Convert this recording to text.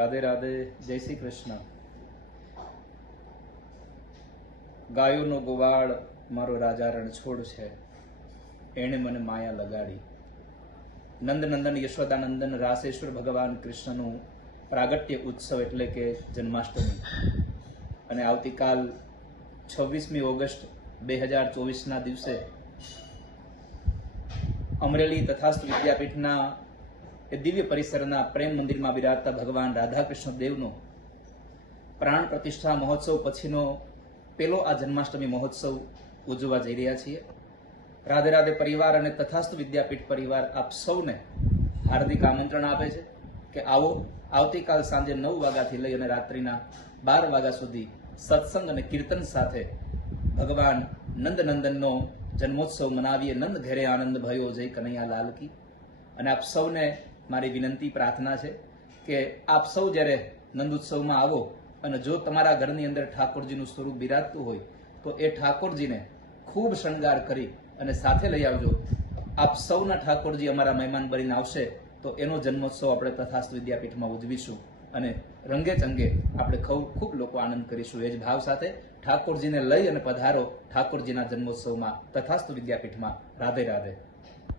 રાધે રાધે, જય શ્રી કૃષ્ણ. ગાયોનો ગોવાળ મારો રાજા રણછોડ છે. એણે મને માયા લગાડી. નંદનંદન યશોદાનંદન, રાસેશ્વર ભગવાન કૃષ્ણનું પ્રાગટ્ય ઉત્સવ એટલે કે જન્માષ્ટમી. અને આવતીકાલ છવ્વીસમી ઓગસ્ટ બે હજાર ચોવીસના દિવસે અમરેલી તથાસ્તુ વિદ્યાપીઠના એ દિવ્ય પરિસરના પ્રેમ મંદિરમાં બિરાજતા ભગવાન રાધાકૃષ્ણ દેવનો પ્રાણ પ્રતિષ્ઠા મહોત્સવ પછીનો પેલો આ જન્માષ્ટમી મહોત્સવ ઉજવવા જઈ રહ્યા છીએ. રાધે રાધે પરિવાર અને તથાસ્તુ વિદ્યાપીઠ પરિવાર આપ સૌને હાર્દિક આમંત્રણ આપે છે કે આવો આવતીકાલ સાંજે નવ વાગ્યાથી લઈ અને રાત્રિના બાર વાગ્યા સુધી સત્સંગ અને કીર્તન સાથે ભગવાન નંદનંદનનો જન્મોત્સવ મનાવીએ. નંદ ઘેરે આનંદ ભયો જય કનૈયા લાલકી અને આપ સૌને મારી વિનંતી, પ્રાર્થના છે કે આપ સૌ જ્યારે નંદોત્સવમાં આવો અને જો તમારા ઘરની અંદર ઠાકોરજીનું સ્વરૂપ બિરાજતું હોય, તો એ ઠાકોરજીને ખૂબ શણગાર કરી અને સાથે લઈ આવજો. આપ સૌના ઠાકોરજી અમારા મહેમાન બનીને આવશે, તો એનો જન્મોત્સવ આપણે તથાસ્થ વિદ્યાપીઠમાં ઉજવીશું અને રંગે ચંગે આપણે ખૂબ ખૂબ લોકો આનંદ કરીશું. એ જ ભાવ સાથે ઠાકોરજીને લઈ અને પધારો ઠાકોરજીના જન્મોત્સવમાં તથાસ્થ વિદ્યાપીઠમાં. રાધે રાધે.